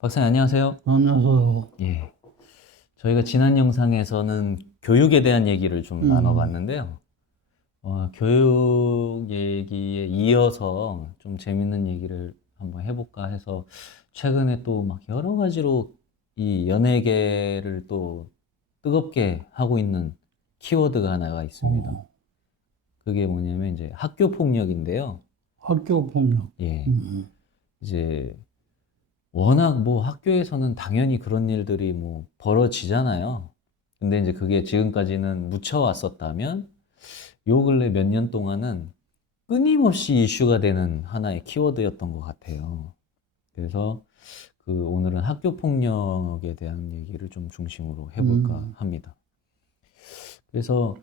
박사님 안녕하세요. 안녕하세요. 예. 저희가 지난 영상에서는 교육에 대한 얘기를 좀 나눠봤는데요. 교육 얘기에 이어서 좀 재밌는 얘기를 한번 해볼까 해서 최근에 또 막 여러 가지로 이 연예계를 또 뜨겁게 하고 있는 키워드가 하나가 있습니다. 어, 그게 뭐냐면 이제 학교 폭력인데요. 학교 폭력. 예. 음, 이제 워낙 뭐 학교에서는 당연히 그런 일들이 뭐 벌어지잖아요. 근데 이제 그게 지금까지는 묻혀왔었다면 요 근래 몇 년 동안은 끊임없이 이슈가 되는 하나의 키워드였던 것 같아요. 그래서 오늘은 학교 폭력에 대한 얘기를 좀 중심으로 해볼까 합니다. 그래서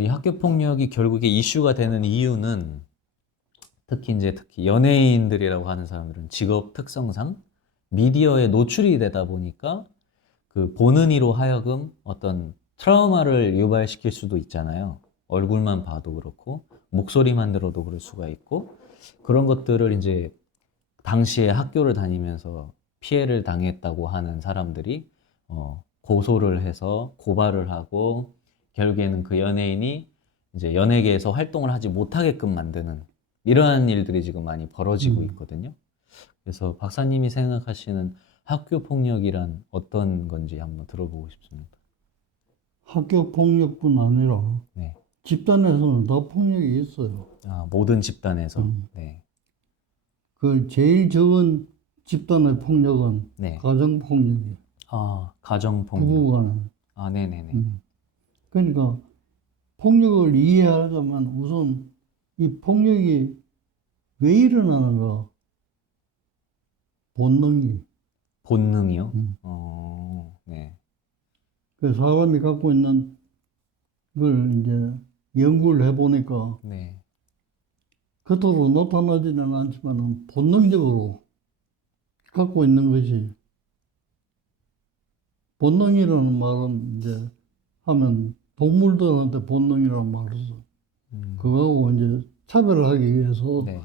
이 학교 폭력이 결국에 이슈가 되는 이유는 특히 연예인들이라고 하는 사람들은 직업 특성상 미디어에 노출이 되다 보니까 그 보는 이로 하여금 어떤 트라우마를 유발시킬 수도 있잖아요. 얼굴만 봐도 그렇고 목소리만 들어도 그럴 수가 있고 그런 것들을 이제 당시에 학교를 다니면서 피해를 당했다고 하는 사람들이 고소를 해서 고발을 하고 결국에는 그 연예인이 이제 연예계에서 활동을 하지 못하게끔 만드는 이러한 일들이 지금 많이 벌어지고 음. 있거든요. 그래서 박사님이 생각하시는 학교 폭력이란 어떤 건지 한번 들어보고 싶습니다. 학교 폭력뿐 아니라 네. 집단에서는 다 폭력이 있어요. 모든 집단에서. 음. 네. 그 제일 적은 집단의 폭력은 네. 가정 폭력이에요. 가정 폭력. 부부간에. 네네네. 그러니까 폭력을 이해하자면 우선 이 폭력이 왜 일어나는가? 본능이. 본능이요? 음. 네. 그 사람이 갖고 있는 걸 이제 연구를 해보니까 네. 겉으로 나타나지는 않지만 본능적으로 갖고 있는 것이 본능이라는 말은 이제 하면 동물들한테 본능이라는 말을 써. 그거하고 이제 차별을 하기 위해서 네.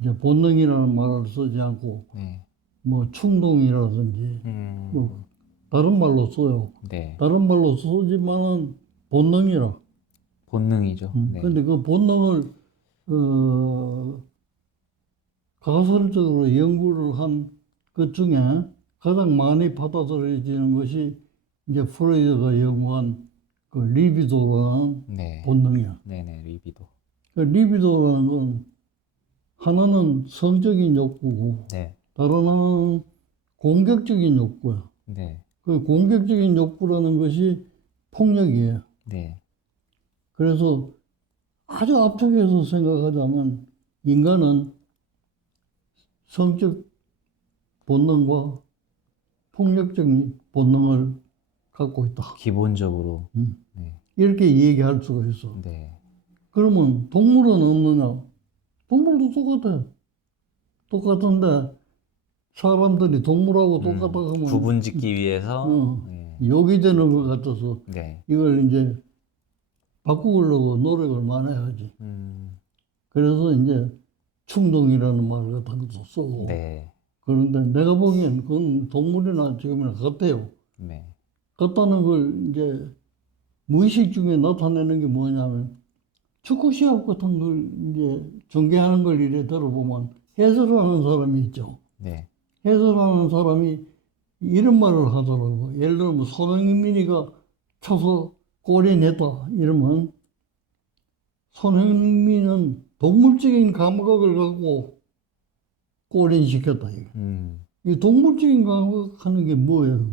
이제 본능이라는 말을 쓰지 않고 네. 뭐 충동이라든지 뭐 다른 말로 써요. 네. 다른 말로 쓰지만은 본능이라. 본능이죠. 네. 근데 그 본능을 가설적으로 연구를 한 것 중에 가장 많이 받아들여지는 것이 이제 프로이드가 연구한 그 리비도라는 네. 본능이야. 네네. 리비도. 그 리비도라는 건 하나는 성적인 욕구고 네. 다른 하나는 공격적인 욕구야. 네. 그 공격적인 욕구라는 것이 폭력이에요. 네. 그래서 아주 압축해서 생각하자면 인간은 성적 본능과 폭력적인 본능을 갖고 있다. 기본적으로. 음. 네. 이렇게 얘기할 수가 있어. 네. 그러면 동물은 없느냐? 동물도 똑같아. 똑같은데 사람들이 동물하고 똑같다 하면 구분 짓기 위해서. 네. 욕이 되는 것 같아서 네. 이걸 이제 바꾸려고 노력을 많이 하지. 그래서 이제 충동이라는 말 같은 것도 쓰고. 네. 그런데 내가 보기엔 그건 동물이나 지금이나 같아요. 네. 같다는 걸 이제 무의식 중에 나타내는 게 뭐냐면 축구 시합 같은 걸 이제 중계하는 걸 이래 들어보면 해설하는 사람이 있죠. 네. 해설하는 사람이 이런 말을 하더라고. 예를 들면 뭐 손흥민이가 차서 골이 냈다 이러면 손흥민은 동물적인 감각을 갖고 골인 시켰다. 이 동물적인 감각하는 게 뭐예요?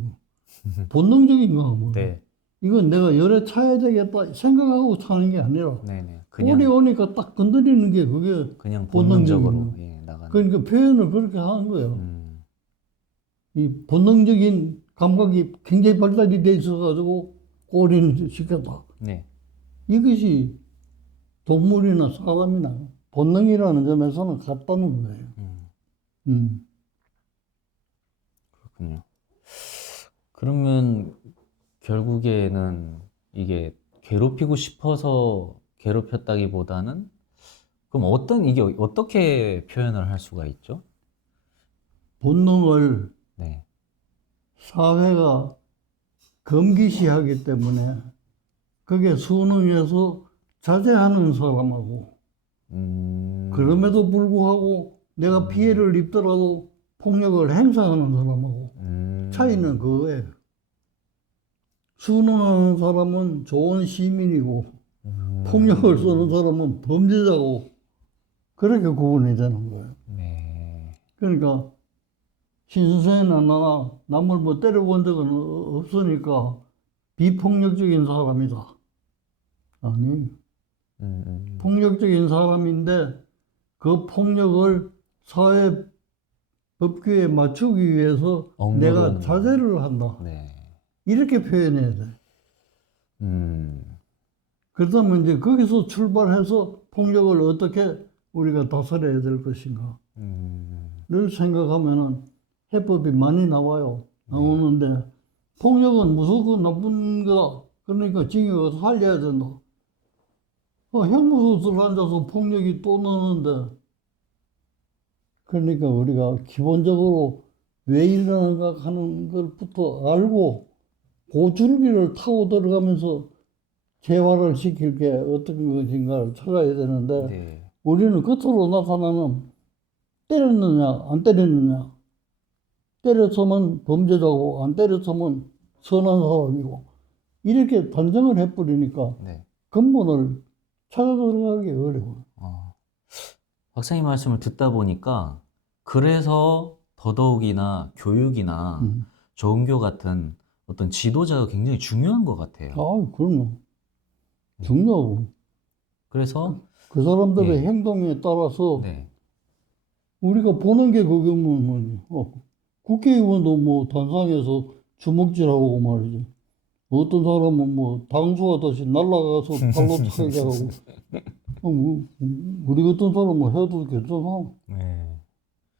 본능적인 감각. 네. 이건 내가 열에 차야 되겠다 생각하고 차는 게 아니라 네네. 골이 오니까 딱 건드리는 게 그게 그냥 본능적인 본능적으로 거예요. 나가는. 그러니까 표현을 그렇게 하는 거예요. 이 본능적인 감각이 굉장히 발달이 돼 있어가지고 골인을 시켰다. 네. 이것이 동물이나 사람이나 본능이라는 점에서는 같다는 거예요. 그렇군요. 그러면 결국에는 이게 괴롭히고 싶어서 괴롭혔다기보다는 그럼 이게 어떻게 표현을 할 수가 있죠? 본능을 네. 사회가 금기시하기 때문에 그게 수능에서 자제하는 사람하고 그럼에도 불구하고 내가 피해를 입더라도 폭력을 행사하는 사람하고 차이는 그거예요. 수능하는 사람은 좋은 시민이고 폭력을 쓰는 사람은 범죄자고 그렇게 구분이 되는 거예요. 네. 그러니까 신선생이나 나나 남을 뭐 때려본 적은 없으니까 비폭력적인 사람이다. 아니, 폭력적인 사람인데 그 폭력을 사회 법규에 맞추기 위해서 내가 억누르는. 자제를 한다. 네. 이렇게 표현해야 돼. 그렇다면 이제 거기서 출발해서 폭력을 어떻게 우리가 다스려야 될 것인가. 를 생각하면은 해법이 많이 나와요. 나오는데 폭력은 무조건 나쁜 거다. 그러니까 징역을 살려야 된다. 형무소설 앉아서 폭력이 또 나오는데 그러니까 우리가 기본적으로 왜 일어나는가 하는 것부터 알고 그 줄기를 타고 들어가면서 재활을 시킬 게 어떤 것인가를 찾아야 되는데 네. 우리는 겉으로 나타나는 때렸느냐 안 때렸느냐 때렸으면 범죄자고 안 때렸으면 선한 사람이고 이렇게 단정을 해버리니까 네. 근본을 찾아 들어가기 어려워요. 박사님 말씀을 듣다 보니까 그래서 더더욱이나 교육이나 종교 같은 어떤 지도자가 굉장히 중요한 것 같아요. 그럼요. 중요하고 그래서 그 사람들의 예. 행동에 따라서 네. 우리가 보는 게 그게 국회의원도 뭐 단상에서 주먹질하고 말이지. 어떤 사람은 뭐 당수하듯이 날아가서 발로 차게 하고 우리 같은 사람은 해도 괜찮아. 네.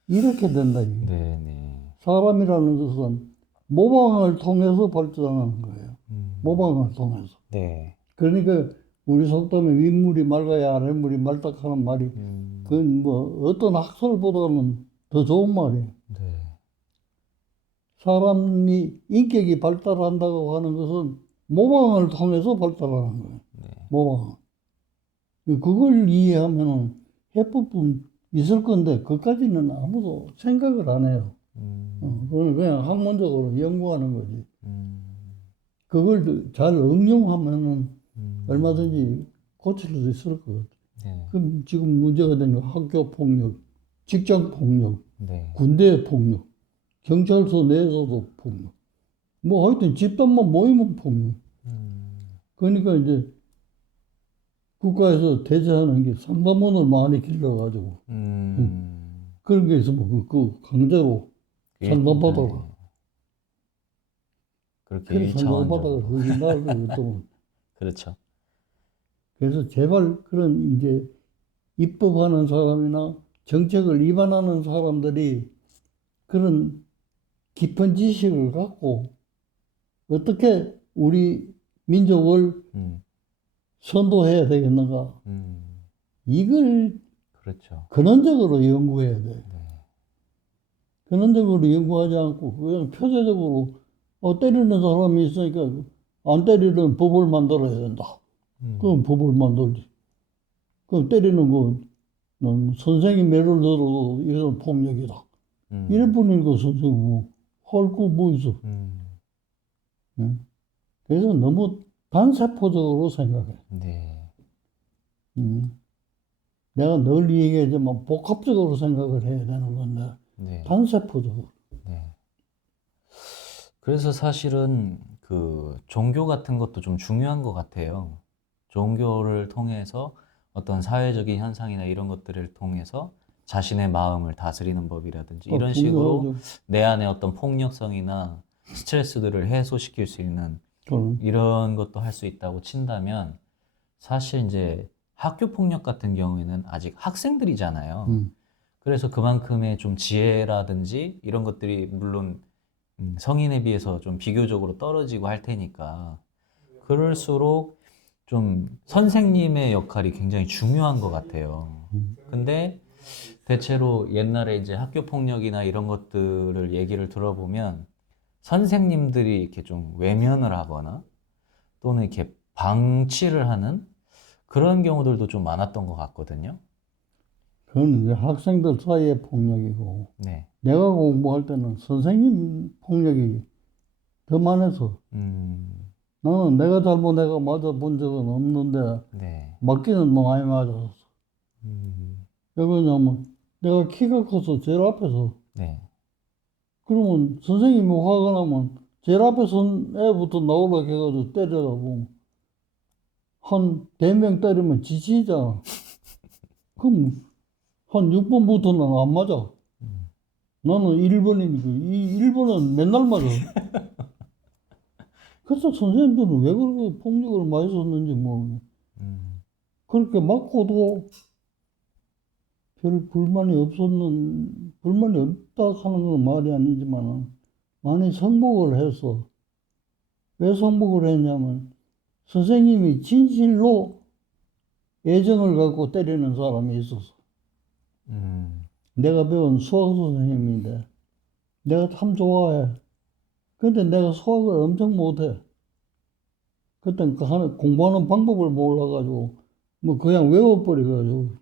이렇게 된다. 이게. 네, 네. 사람이라는 것은 모방을 통해서 발전하는 거예요. 모방을 통해서. 네. 그러니까 우리 속담에 윗물이 맑아야 아랫물이 맑다 하는 말이 그건 뭐 어떤 학설보다는 더 좋은 말이에요. 네. 사람이 인격이 발달한다고 하는 것은 모방을 통해서 발달하는 거예요. 네. 모방. 그걸 이해하면 해법은 있을 건데 그까지는 아무도 생각을 안 해요. 그건 그냥 학문적으로 연구하는 거지. 그걸 잘 응용하면은 얼마든지 고칠 수 있을 것 같아요. 네. 그럼 지금 문제가 되는 건 학교 폭력, 직장 폭력, 네. 군대 폭력, 경찰서 내에서도 폭력. 뭐 하여튼 집단만 모이면 폭력. 그러니까 이제 국가에서 대처하는 게 상담원을 많이 길러가지고 그런 게 있으면 그 강제로 상담받아라. 네. 그렇게 그래서 상담받아가 일차원적으로. 훨씬 나을 거거든. 그렇죠. 그래서 제발 그런 이제 입법하는 사람이나 정책을 위반하는 사람들이 그런 깊은 지식을 갖고 어떻게 우리 민족을 선도해야 되겠는가. 이걸 그렇죠. 근원적으로 연구해야 돼. 네. 근원적으로 연구하지 않고 그냥 표제적으로 때리는 사람이 있으니까 안 때리는 법을 만들어야 된다. 그럼 법을 만들지. 그럼 때리는 건 선생이 매를 들어도 이건 폭력이다. 이래 버리니까 선생님 할 거 뭐 있어. 그래서 너무 단세포적으로 생각해. 네. 내가 늘 얘기하지만 복합적으로 생각을 해야 되는 건데 네. 단세포적으로. 네. 그래서 사실은 그 종교 같은 것도 좀 중요한 것 같아요. 종교를 통해서 어떤 사회적인 현상이나 이런 것들을 통해서 자신의 마음을 다스리는 법이라든지 이런 식으로 중요하죠. 내 안에 어떤 폭력성이나 스트레스들을 해소시킬 수 있는 이런 것도 할 수 있다고 친다면 사실 이제 학교 폭력 같은 경우에는 아직 학생들이잖아요. 그래서 그만큼의 좀 지혜라든지 이런 것들이 물론 성인에 비해서 좀 비교적으로 떨어지고 할 테니까 그럴수록 좀 선생님의 역할이 굉장히 중요한 것 같아요. 근데 대체로 옛날에 이제 학교 폭력이나 이런 것들을 얘기를 들어보면 선생님들이 이렇게 좀 외면을 하거나 또는 이렇게 방치를 하는 그런 경우들도 좀 많았던 것 같거든요. 그건 이제 학생들 사이의 폭력이고, 네. 내가 공부할 때는 선생님 폭력이 더 많아서, 나는 내가 잘못 내가 맞아 본 적은 없는데, 네. 맞기는 너무 많이 맞았어. 음, 왜 그러냐면, 내가 키가 커서 제일 앞에서, 네. 그러면 선생님이 화가 나면, 제일 앞에 선 애부터 나오라 해가지고 때리라고, 한 4명 때리면 지치잖아. 그럼 한 6번부터는 안 맞아. 음, 나는 1번이니까, 이 1번은 맨날 맞아. 그래서 선생님들은 왜 그렇게 폭력을 많이 썼는지 모르겠네. 음, 그렇게 맞고도 별 불만이 없다 하는 건 말이 아니지만, 많이 성복을 해서, 왜 성복을 했냐면, 선생님이 진실로 애정을 갖고 때리는 사람이 있었어. 음, 내가 배운 수학 선생님인데, 내가 참 좋아해. 근데 내가 수학을 엄청 못해. 그땐 공부하는 방법을 몰라가지고, 뭐 그냥 외워버려가지고,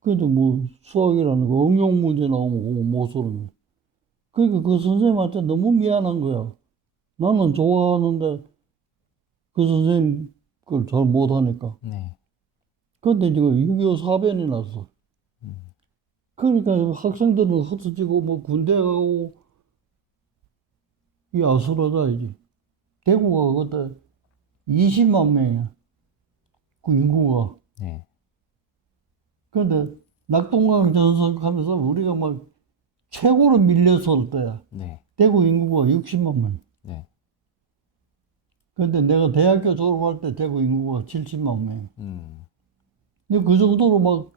그래도 뭐 수학이라는 거 응용 문제 나오면 못 쓰는. 그러니까 그 선생님한테 너무 미안한 거야. 나는 좋아하는데 그 선생님 그걸 잘 못하니까. 네. 근데 지금 6.25 사변이 났어. 음, 그러니까 학생들은 흩어지고 뭐 군대 가고 이 아수라장이지. 대구가 그때 20만 명이야. 그 인구가. 네. 근데 낙동강 전선하면서 우리가 막 최고로 밀려설 때야. 네. 대구 인구가 60만 명. 네. 근데 내가 대학교 졸업할 때 대구 인구가 70만 명. 음, 근데 그 정도로 막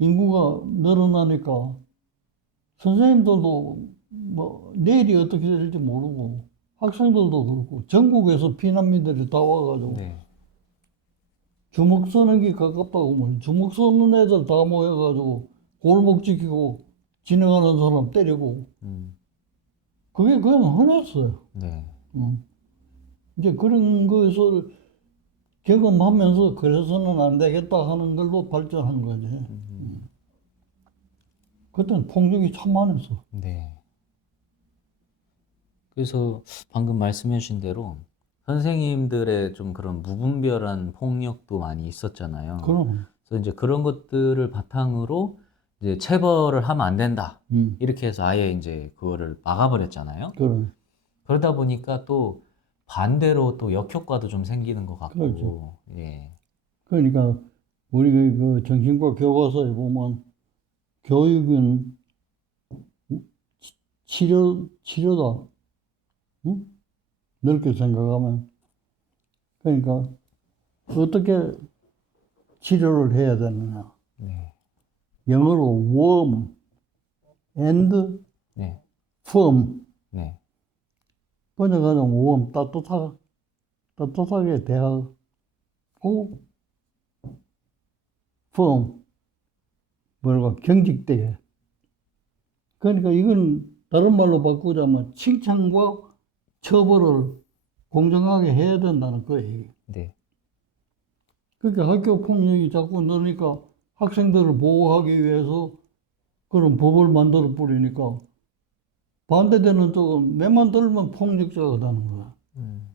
인구가 늘어나니까 선생님들도 뭐 내일이 어떻게 될지 모르고 학생들도 그렇고 전국에서 피난민들이 다 와가지고 네. 주먹 서는 게 가깝다고 뭐 주먹 서는 애들 다 모여가지고 골목 지키고 지나가는 사람 때리고 음, 그게 그냥 흔했어요. 네. 어. 이제 그런 것을 경험하면서 그래서는 안 되겠다 하는 걸로 발전한 거지. 음, 그때는 폭력이 참 많았어. 네. 그래서 방금 말씀해 주신 대로 선생님들의 좀 그런 무분별한 폭력도 많이 있었잖아요. 그럼, 그래서 이제 그런 것들을 바탕으로 이제 체벌을 하면 안 된다. 음, 이렇게 해서 아예 이제 그거를 막아버렸잖아요. 그럼, 그러다 보니까 또 반대로 또 역효과도 좀 생기는 것 그렇죠. 같고, 예. 그러니까 우리가 그 정신과 교과서에 보면 교육은 치료다. 응? 넓게 생각하면. 그러니까 어떻게 치료를 해야 되느냐. 네. 영어로 warm and 네. firm. 네. 번역하자면 warm, 따뜻하게 대하고 firm, 뭐랄까, 경직되게. 그러니까 이건 다른 말로 바꾸자면 칭찬과 처벌을 공정하게 해야 된다는 거예요. 네. 그러니까 학교 폭력이 자꾸 늘으니까 학생들을 보호하기 위해서 그런 법을 만들어 버리니까 반대되는 쪽은 내만 들면 폭력자가 되는 거야. 음,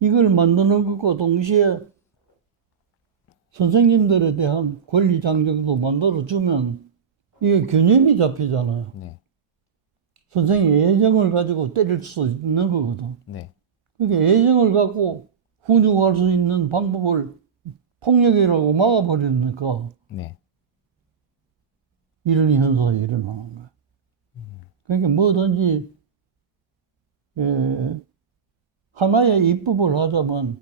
이걸 만드는 것과 동시에 선생님들에 대한 권리 장정도 만들어 주면 이게 균형이 잡히잖아요. 네. 선생님이 애정을 가지고 때릴 수 있는 거거든. 네. 그러니까 애정을 갖고 훈육할 수 있는 방법을 폭력이라고 막아버리니까 네. 이런 현상이 일어나는 거야. 그러니까 뭐든지 하나의 입법을 하자면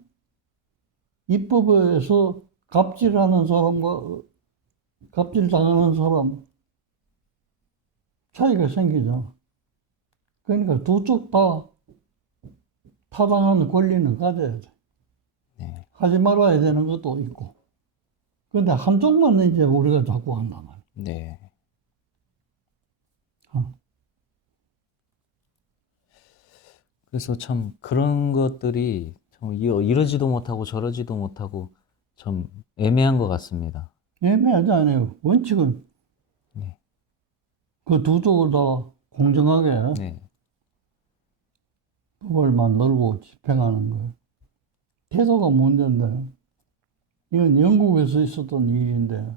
입법에서 갑질하는 사람과 갑질 당하는 사람 차이가 생기죠. 그러니까 두 쪽 다 타당한 권리는 가져야 돼. 네. 하지 말아야 되는 것도 있고. 근데 한쪽만 이제 우리가 자꾸 한단 말이야. 네. 어. 그래서 참 그런 것들이 참 이러지도 못하고 저러지도 못하고 참 애매한 것 같습니다. 애매하지 않아요. 원칙은 네. 그 두 쪽을 다 공정하게 네. 법을 만들고 집행하는 거예요. 태도가 문제인데, 이건 영국에서 있었던 일인데,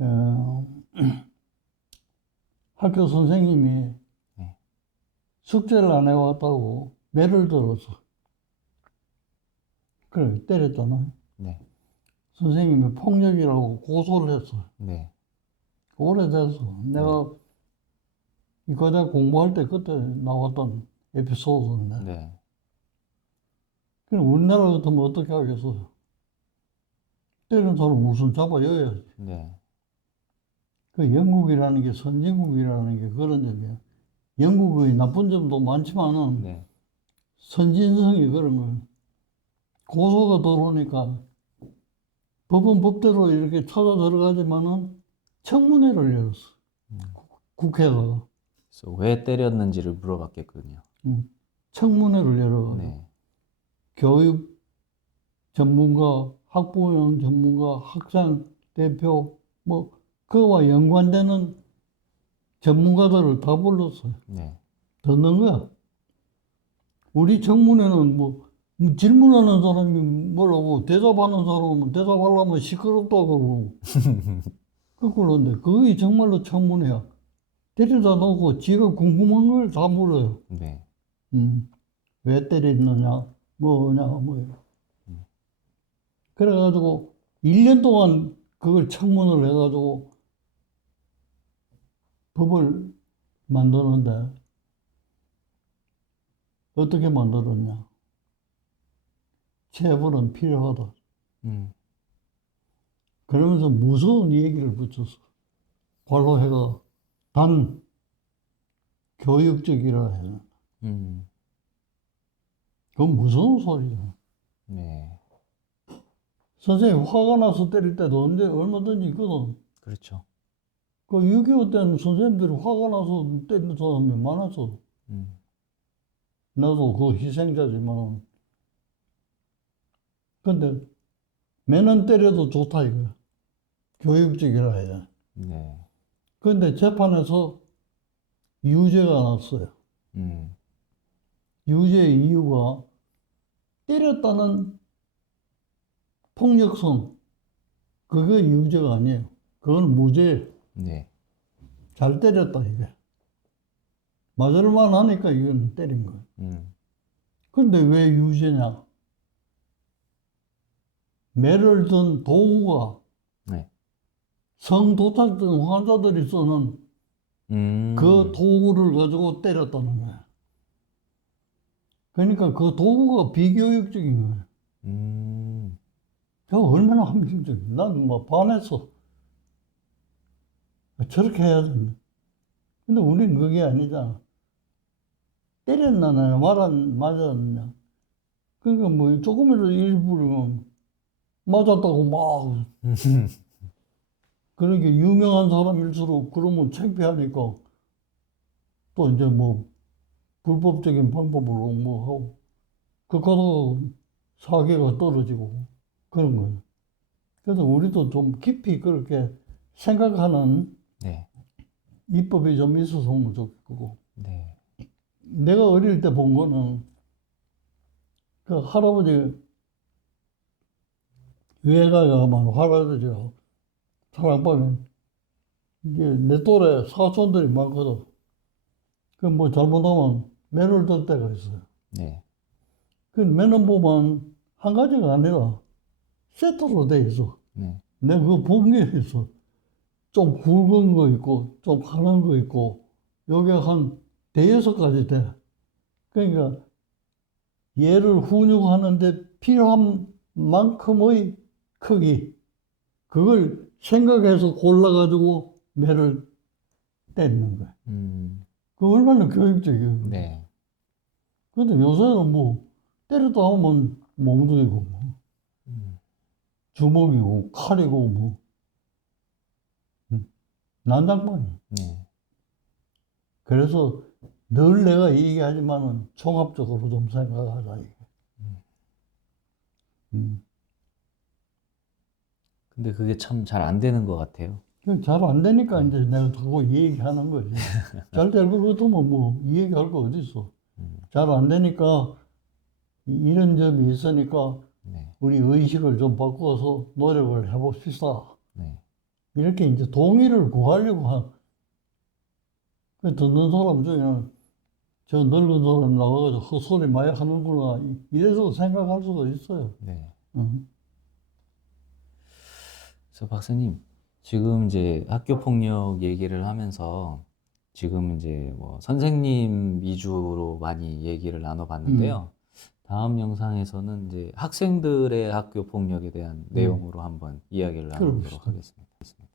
어, 학교 선생님이 네. 숙제를 안 해왔다고 매를 들었어. 그래, 때렸잖아. 네. 선생님이 폭력이라고 고소를 했어. 네. 오래돼서. 내가 이 과자 공부할 때 그때 나왔던 에피소드인데. 네. 그럼 우리나라 같으면 어떻게 하겠어요? 때리는 사람 무슨 잡아여야지. 네. 그 영국이라는 게 선진국이라는 게 그런 점이야. 영국의 나쁜 점도 많지만은 네. 선진성이 그런 거예요. 고소가 들어오니까 법은 법대로 이렇게 찾아 들어가지만은 청문회를 열었어. 국회에다가. 그래서 왜 때렸는지를 물어봤겠군요. 청문회를 열어가지고 네. 교육 전문가, 학부형 전문가, 학생 대표 뭐 그와 연관되는 전문가들을 다 불렀어요. 네. 듣는 거야. 우리 청문회는 뭐 질문하는 사람이 뭐라고 대답하는 사람은 대답하려면 시끄럽다 그러고 그런데 그게 정말로 청문회야. 데려다 놓고 지가 궁금한 걸 다 물어요. 네. 왜 때렸느냐, 뭐냐, 뭐. 그래가지고 1년 동안 그걸 청문을 해가지고 법을 만드는데 어떻게 만들었냐. 체벌은 필요하다. 음. 그러면서 무서운 얘기를 붙였어. 관로해가 단 교육적이라 해. 음. 그건 무서운 소리야. 네. 선생님 화가 나서 때릴 때도 언제 얼마든지 있거든. 그렇죠. 그 6.25 때는 선생님들이 화가 나서 때리는 사람이 많았어. 음. 나도 그 희생자지만. 근데 매는 때려도 좋다 이거야. 교육적이라 해야. 네. 근데 재판에서 유죄가 났어요. 음. 유죄의 이유가 때렸다는 폭력성. 그게 유죄가 아니에요. 그건 무죄. 네. 잘 때렸다 이게. 맞을만 하니까 이건 때린 거예요. 근데 왜 유죄냐? 매를 든 도구가 네. 성도착증 환자들이 쓰는 그 도구를 가지고 때렸다는 거야. 그러니까 그 도구가 비교육적인 거예요. 저 얼마나 합리적이야. 난 뭐 반했어. 저렇게 해야 된다. 근데 우린 그게 아니잖아. 때렸나, 맞았냐. 그러니까 뭐 조금이라도 일부러 맞았다고 막. 그러니까 유명한 사람일수록 그러면 창피하니까 또 이제 뭐 불법적인 방법으로 뭐 하고. 그러다가 사계가 떨어지고 그런 거예요. 그래서 우리도 좀 깊이 그렇게 생각하는 네. 입법이 좀 있었으면 좋겠고. 네. 내가 어릴 때 본 거는 그 할아버지 외가에 가면 할아버지가 사랑방에 이제 내 또래 사촌들이 많거든. 그 뭐 잘못하면 매를 들 때가 있어요. 네. 그 매는 보면 한 가지가 아니라 세트로 돼 있어. 네. 내가 그거 본 게 있어. 좀 굵은 거 있고, 좀 가는 거 있고, 여기 한 대여섯 가지 돼. 그러니까 얘를 훈육하는데 필요한 만큼의 크기, 그걸 생각해서 골라가지고 매를 때리는 거야. 그 얼마나 교육적이에요. 네. 근데 요새는 뭐, 때렸다 하면 몽둥이고, 뭐, 주먹이고, 칼이고, 뭐, 음, 난장판이야. 네. 그래서 늘 내가 얘기하지만은 종합적으로 좀 생각하자 이게. 근데 그게 참 잘 안 되는 것 같아요. 잘 안 되니까 이제 내가 자꾸 얘기하는 거지. 잘 될 것 같으면 뭐 얘기할 거 어디 있어. 잘 안 되니까 이런 점이 있으니까 네, 우리 의식을 좀 바꿔서 노력을 해봅시다. 네, 이렇게 이제 동의를 구하려고 그 듣는 사람 중에는 저 늙은 사람 나와가지고 헛소리 많이 하는구나. 이래서 생각할 수도 있어요. 네. 응. 그래서 박사님, 지금 이제 학교 폭력 얘기를 하면서 지금 이제 뭐 선생님 위주로 많이 얘기를 나눠봤는데요. 다음 영상에서는 이제 학생들의 학교 폭력에 대한 내용으로 한번 이야기를 나누도록 그럽시다. 하겠습니다.